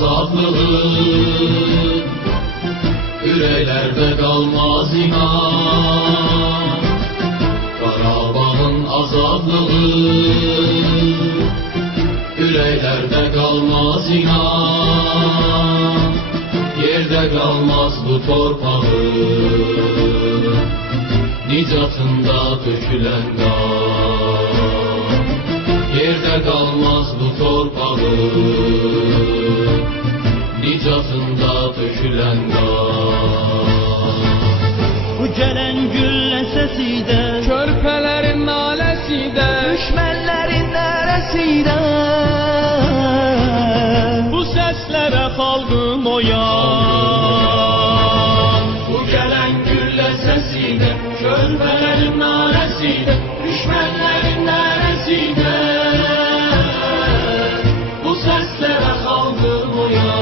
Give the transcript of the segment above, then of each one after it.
azadlığı, yüreklerde kalmaz inan. Qarabağın azadlığı, yüreklerde kalmaz inan. Yerde kalmaz bu torpağı, nicatında dökülen kan. Yerde kalmaz bu torpağı, nicatında dökülen kan. Bu gelen güllə səsi də, körpələrin naləsi də, düşmənlərin nərəsi də, bu səslərə xalqım oyan. Bu gelen güllə səsi də, körpələrin naləsi də, düşmənlərin nərəsi də, bu səslərə xalqım oyan.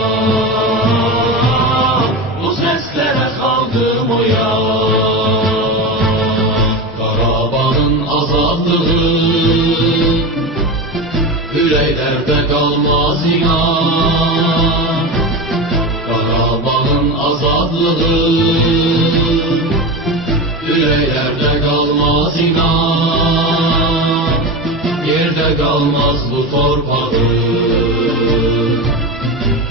Bu səslərə xalqım oyan. Qarabağın azadlığı, yüreklerde kalmaz inan. Qarabağın azadlığı, yüreklerde kalmaz inan. Yerde kalmaz bu torpağı,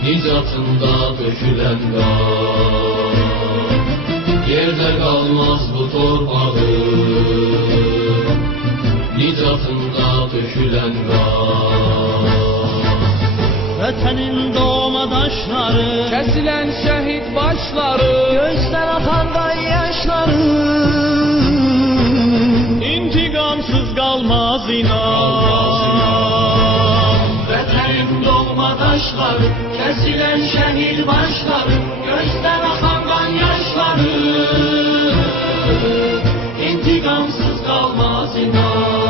nicatında dökülen kan. Yerde kalmaz bu torpağı, nicatında dökülen kan. vətənin doğma daşları, Kəsilən şəhid başları, gözdən axan qan yaşları, intiqamsız qalmaz inan. Vətənin doğma daşları, kesilen şehit başları, gözden akan kan yaşları, intikamsız kalmaz inan.